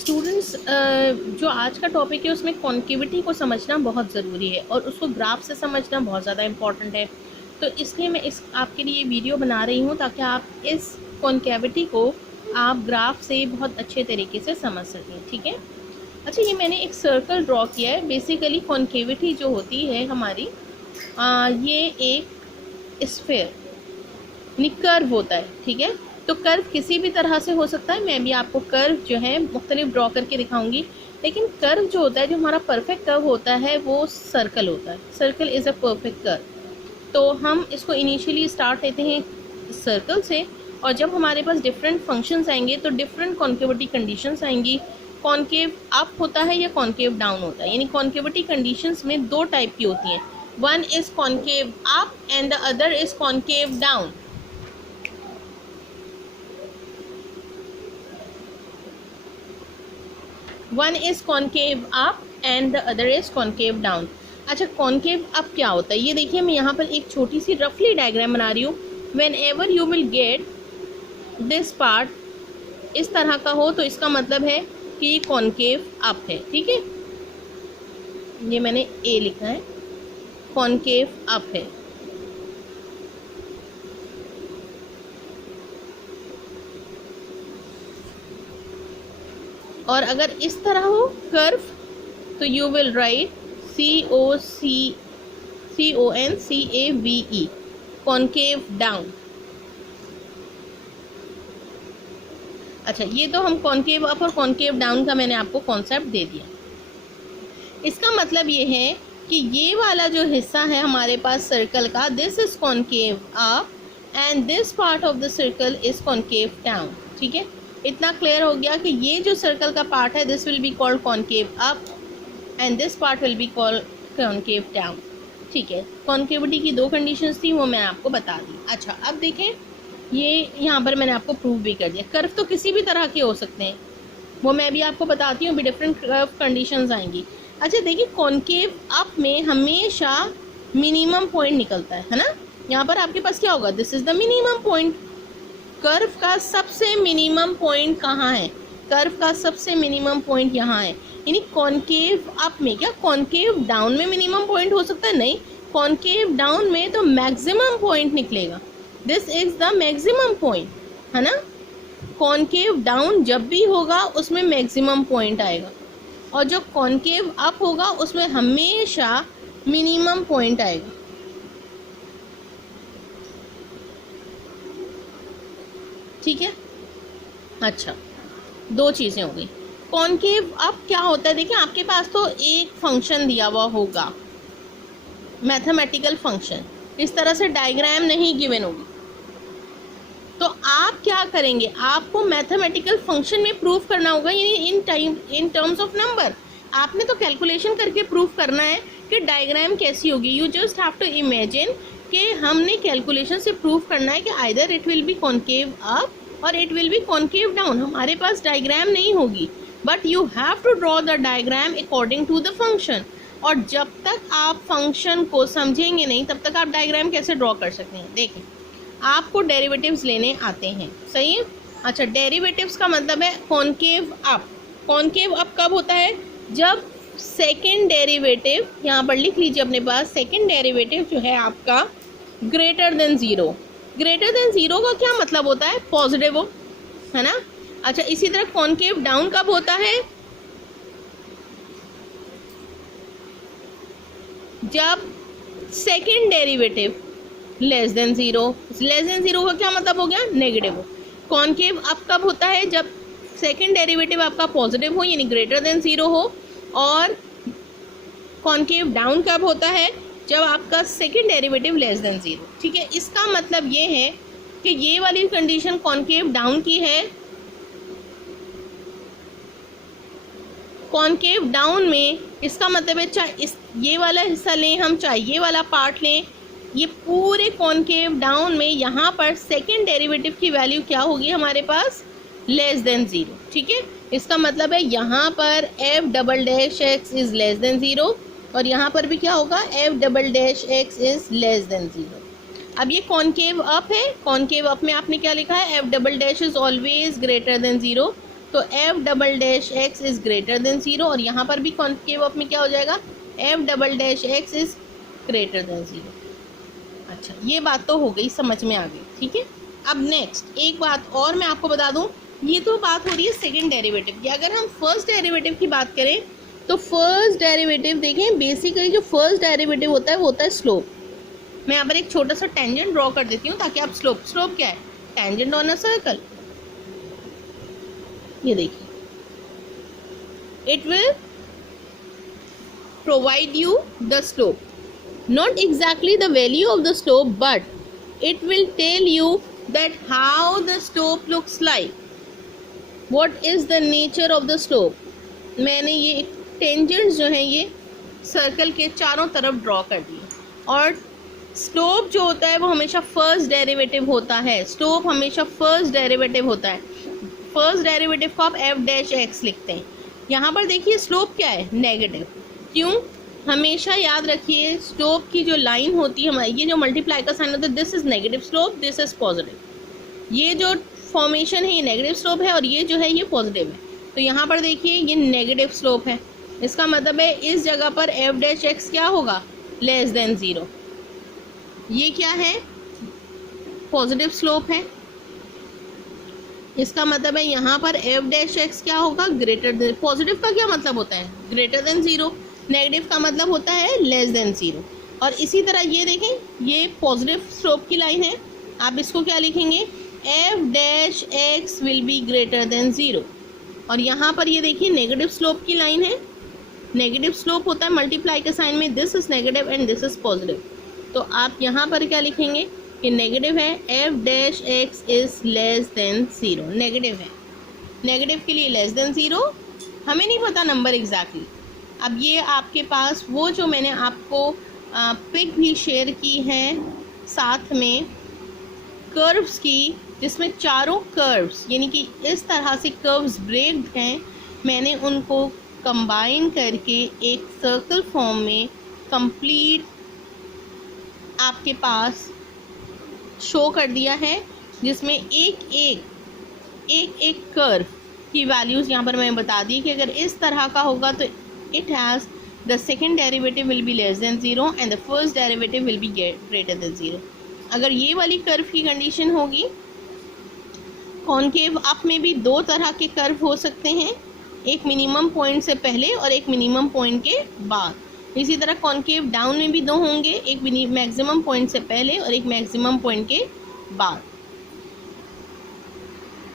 Students, जो आज का टॉपिक है उसमें कॉन्केविटी को समझना बहुत ज़रूरी है और उसको ग्राफ से समझना बहुत ज़्यादा इम्पॉर्टेंट है। तो इसलिए मैं इस आपके लिए वीडियो बना रही हूँ ताकि आप इस कॉन्केविटी को आप ग्राफ से बहुत अच्छे तरीके से समझ सकें। ठीक है। अच्छा, ये मैंने एक सर्कल ड्रॉ किया है। बेसिकली कॉन्केविटी जो होती है हमारी, ये एक स्फीयर कर्व होता है। ठीक है। तो कर्व किसी भी तरह से हो सकता है। मैं भी आपको कर्व जो है मुख्तलिफ ड्रॉ करके दिखाऊंगी, लेकिन कर्व जो होता है, जो हमारा परफेक्ट कर्व होता है, वो सर्कल होता है। Circle is a perfect curve. तो हम इसको इनिशियली स्टार्ट लेते हैं सर्कल से, और जब हमारे पास डिफरेंट फंक्शंस आएंगे तो डिफरेंट कॉन्केविटी कंडीशंस आएंगी। कॉन्केव अप होता है या कॉन्केव डाउन होता है, यानी कॉन्केविटी कंडीशंस में दो टाइप की होती हैं। One is concave up and the other is concave down. One is concave up and the other is concave down. अच्छा, कॉन्केव अप क्या होता है, ये देखिए मैं यहाँ पर एक छोटी सी रफली डायग्राम बना रही हूँ। When ever you will get this part इस तरह का हो तो इसका मतलब है कि ये कॉन्केव अप है। ठीक है, ये मैंने ए लिखा है, कॉन्केव अप है। और अगर इस तरह हो कर्व तो you will write CONCAVE, concave down. अच्छा, ये तो हम कॉन्केव अप और कॉन्केव डाउन का मैंने आपको कॉन्सेप्ट दे दिया। इसका मतलब ये है कि ये वाला जो हिस्सा है हमारे पास सर्कल का, this is concave up and this part of the circle is concave down. ठीक है, इतना क्लियर हो गया कि ये जो सर्कल का पार्ट है, this will be called concave up and this part will be called concave down. ठीक है, कॉन्केविटी की दो कंडीशंस थी, वो मैं आपको बता दी। अच्छा, अब देखें, ये यहाँ पर मैंने आपको प्रूव भी कर दिया। कर्व तो किसी भी तरह के हो सकते हैं, वो मैं भी आपको बताती हूँ, भी डिफरेंट कर्व कंडीशंस आएंगी। अच्छा देखिए, कॉन्केव अप में हमेशा मिनिमम पॉइंट निकलता है ना। यहाँ पर आपके पास क्या होगा, this is the minimum point. Curve का सबसे मिनिमम पॉइंट कहाँ है, कर्व का सबसे मिनिमम पॉइंट यहाँ है। यानी कॉन्केव अप में क्या कॉन्केव डाउन में मिनिमम पॉइंट हो सकता है? नहीं, कॉन्केव डाउन में तो मैक्सिमम पॉइंट निकलेगा। This is the maximum point, है ना। कॉन्केव डाउन जब भी होगा उसमें मैक्सिमम पॉइंट आएगा, और जो कॉन्केव अप होगा उसमें हमेशा मिनिमम पॉइंट आएगा। ठीक है। अच्छा, दो चीज़ें हो गई। कॉन्केव अप क्या होता है, देखिए आपके पास तो एक फंक्शन दिया हुआ होगा, मैथमेटिकल फंक्शन, इस तरह से डायग्राम नहीं गिवन होगी। तो आप क्या करेंगे, आपको मैथमेटिकल फंक्शन में प्रूफ करना होगा, यानी इन टर्म्स ऑफ नंबर। आपने तो कैलकुलेशन करके प्रूफ करना है कि डायग्राम कैसी होगी। You just have to imagine कि हमने कैलकुलेशन से प्रूफ करना है कि either it will be concave up और it will be concave down. हमारे पास डायग्राम नहीं होगी, but you have to draw the diagram according to the function. और जब तक आप फंक्शन को समझेंगे नहीं, तब तक आप डायग्राम कैसे ड्रॉ कर सकते हैं। देखें, आपको डेरिवेटिव्स लेने आते हैं, सही है। अच्छा, डेरिवेटिव्स का मतलब है कॉन्केव अप। कॉन्केव अप कब होता है, जब सेकेंड डेरिवेटिव, यहाँ पर लिख लीजिए अपने पास, सेकेंड डेरिवेटिव जो है आपका greater than zero. Greater than zero का क्या मतलब होता है, पॉजिटिव हो, है ना। अच्छा, इसी तरह कॉन्केव डाउन कब होता है, जब second derivative less than zero. Less than zero का क्या मतलब हो गया, नेगेटिव हो। कॉन्केव अप कब होता है, जब सेकेंड डेरिवेटिव आपका पॉजिटिव हो, यानी ग्रेटर देन ज़ीरो हो। और कॉन्केव डाउन कब होता है, जब आपका second derivative less than zero. ठीक है, इसका मतलब ये है कि ये वाली कंडीशन कॉन्केव डाउन की है। कॉन्केव डाउन में इसका मतलब है, चाहे ये वाला हिस्सा लें हम, चाहे ये वाला पार्ट लें, ये पूरे कॉन्केव डाउन में यहाँ पर सेकेंड डेरिवेटिव की वैल्यू क्या होगी हमारे पास, लेस देन ज़ीरो। ठीक है, इसका मतलब है यहाँ पर f double dash x is less than zero, और यहाँ पर भी क्या होगा, f double dash x is less than zero. अब ये कॉन्केव अप है, कॉन्केव अप में आपने क्या लिखा है, f double dash is always greater than zero. तो f double dash x is greater than 0, और यहाँ पर भी कॉन्केव अप में क्या हो जाएगा, F double dash x is greater than 0। अच्छा, ये बात तो हो गई, समझ में आ गई, ठीक है। अब नेक्स्ट एक बात और मैं आपको बता दूं, ये तो बात हो रही है सेकंड डेरिवेटिव की। अगर हम फर्स्ट डेरिवेटिव की बात करें तो फर्स्ट डेरिवेटिव देखें, बेसिकली जो फर्स्ट डेरिवेटिव होता है वो होता है स्लोप। मैं यहाँ पर एक छोटा सा टेंजेंट ड्रॉ कर देती हूँ ताकि आप स्लोप क्या है, टेंजेंट ऑन अ सर्कल। ये देखिए, it will provide you the slope, not exactly the value of the slope, but it will tell you that how the slope looks like, what is the nature of the slope। मैंने ये tangents जो हैं ये circle के चारों तरफ draw कर दिए, और स्लोप जो होता है वो हमेशा फर्स्ट डेरिवेटिव होता है। स्लोप हमेशा फर्स्ट डेरिवेटिव होता है। फर्स्ट डेरिवेटिव को आप एफ डैश एक्स लिखते हैं। यहाँ पर देखिए स्लोप क्या है, नेगेटिव। क्यों, हमेशा याद रखिए स्लोप की जो लाइन होती है हमारी, ये जो मल्टीप्लाई का साइन होता है, this is negative slope, this is positive. ये जो फॉर्मेशन है ये नेगेटिव स्लोप है और ये जो है ये पॉजिटिव है। तो यहाँ पर देखिए ये नेगेटिव स्लोप है, इसका मतलब है इस जगह पर एफ डैश एक्स क्या होगा, लेस देन 0। ये क्या है, पॉजिटिव स्लोप है, इसका मतलब है यहाँ पर एफ डैश एक्स क्या होगा, ग्रेटर देन। पॉजिटिव का क्या मतलब होता है, ग्रेटर देन 0। नेगेटिव का मतलब होता है लेस देन 0। और इसी तरह ये देखें, ये पॉजिटिव स्लोप की लाइन है, आप इसको क्या लिखेंगे, F dash x will be greater than 0। और यहाँ पर ये देखिए नेगेटिव स्लोप की लाइन है, नेगेटिव स्लोप होता है मल्टीप्लाई के साइन में, this is negative and this is positive. तो आप यहाँ पर क्या लिखेंगे कि नेगेटिव है, F dash x is less than 0। Negative है, नेगेटिव के लिए लेस देन 0, हमें नहीं पता नंबर एग्जैक्टली। अब ये आपके पास वो जो मैंने आपको पिक भी शेयर की है साथ में कर्व्स की, जिसमें चारों कर्व्स यानी कि इस तरह से कर्व्स ब्रेक्ड हैं, मैंने उनको कंबाइन करके एक सर्कल फॉर्म में कंप्लीट आपके पास शो कर दिया है, जिसमें एक एक कर्व की वैल्यूज़ यहाँ पर मैंने बता दी कि अगर इस तरह का होगा तो it has the second derivative will be less than 0 and the first derivative will be greater than 0। अगर ये वाली कर्व की कंडीशन होगी, कॉन्केव अप में भी दो तरह के कर्व हो सकते हैं, एक मिनिमम पॉइंट से पहले और एक मिनिमम पॉइंट के बाद। इसी तरह कॉन्केव डाउन में भी दो होंगे, एक मैक्सिमम पॉइंट से पहले और एक मैक्सिमम पॉइंट के बाद।